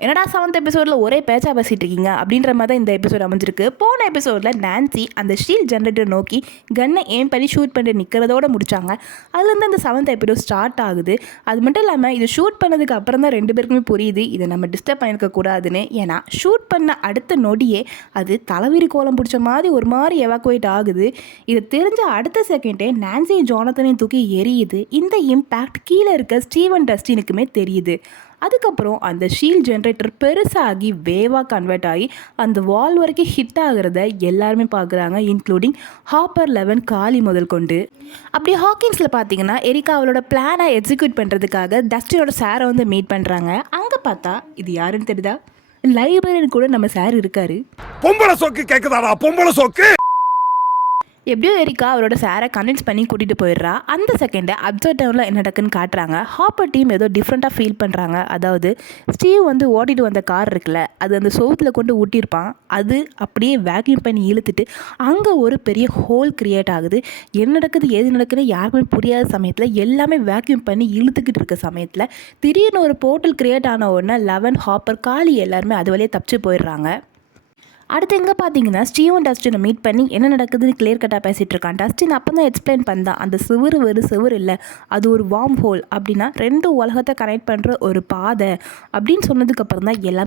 என்னடா 7th எபிசோடில் ஒரே பேச்சா பேசிகிட்டு இருக்கீங்க அப்படின்ற மாதிரி தான் இந்த எபிசோட் அமைஞ்சிருக்கு. போன எபிசோடில் நான்சி அந்த ஷீல்ட் ஜென்ரேட்டர் நோக்கி கன்னை ஏம் பண்ணி ஷூட் பண்ணி நிற்கிறதோட முடிச்சாங்க. அதுலேருந்து அந்த 7th எபிசோட் ஸ்டார்ட் ஆகுது. அது மட்டும் இல்லாமல் இது ஷூட் பண்ணதுக்கு அப்புறம் தான் 2 பேருக்குமே புரியுது இதை நம்ம டிஸ்டர்ப் பண்ணியிருக்க கூடாதுன்னு. ஏன்னா ஷூட் பண்ண அடுத்த நொடியே அது தலைவிரி கோலம் பிடிச்ச மாதிரி ஒரு மாதிரி எவாக்குவேட் ஆகுது. இதை தெரிஞ்ச அடுத்த செகண்டே நான்சியும் ஜானத்தனையும் தூக்கி எரியுது. இந்த இம்பேக்ட் கீழே இருக்க ஸ்டீவன் டஸ்டினுக்குமே தெரியுது. அதுக்கப்புறம் அந்த ஷீல்ட் ஜென்ரேட்டர் பெருசாகி வேவாக கன்வெர்ட் ஆகி அந்த வால் வரைக்கும் ஹிட் ஆகிறத எல்லாருமே பார்க்குறாங்க, இன்க்ளூடிங் ஹாப்பர் 11 காலி முதல் கொண்டு. அப்படி ஹாக்கிங்ஸில் பார்த்தீங்கன்னா எரிக்கா அவளோட பிளானை எக்ஸிக்யூட் பண்ணுறதுக்காக டஸ்டினோட சாரை வந்து மீட் பண்ணுறாங்க. அங்கே பார்த்தா இது யாருன்னு தெரியுதா? லைப்ரரியன் கூட நம்ம சார் இருக்காரு. பொம்பளை சோக்கு கேட்குதாடா, பொம்பளை சோக்கு. எப்படியோ எரிக்கா அவரோட சாரை கன்வின்ஸ் பண்ணி கூட்டிகிட்டு போயிடுறா. அந்த செகண்டை அப்சர்வ் டவுனில் என்ன நடக்குன்னு காட்டுறாங்க. ஹாப்பர் டீம் ஏதோ டிஃப்ரெண்ட்டாக ஃபீல் பண்ணுறாங்க. அதாவது ஸ்டீவ் வந்து ஓட்டிட்டு வந்த கார் இருக்குல்ல, அது அந்த சோத்தில் கொண்டு ஊட்டியிருப்பான். அது அப்படியே வேக்யூம் பண்ணி இழுத்துட்டு அங்கே ஒரு பெரிய ஹோல் க்ரியேட் ஆகுது. என்ன நடக்குது ஏது நடக்குதுன்னு யாருக்குமே புரியாத சமயத்தில் எல்லாமே வேக்யூம் பண்ணி இழுத்துக்கிட்டு இருக்க சமயத்தில் திடீர்னு ஒரு போர்ட்டல் க்ரியேட் ஆன உடனே 11 ஹாப்பர் காலி எல்லாருமே அது வழியே தப்பிச்சு போயிடுறாங்க. அடுத்து எங்கே பார்த்தீங்கன்னா ஸ்டீவன் டஸ்டினை மீட் பண்ணி என்ன நடக்குதுன்னு கிளியர் கட்டாக பேசிகிட்டு இருக்கான். டஸ்டின் அப்போ தான் எக்ஸ்பிளைன் பண்ணான், அந்த சுவர் வெறும் சுவர் இல்லை, அது ஒரு வார்ம் ஹோல், அப்படின்னா 2 உலகத்தை கனெக்ட் பண்ணுற ஒரு பாதை அப்படின்னு சொன்னதுக்கப்புறம் தான் எல்லாம்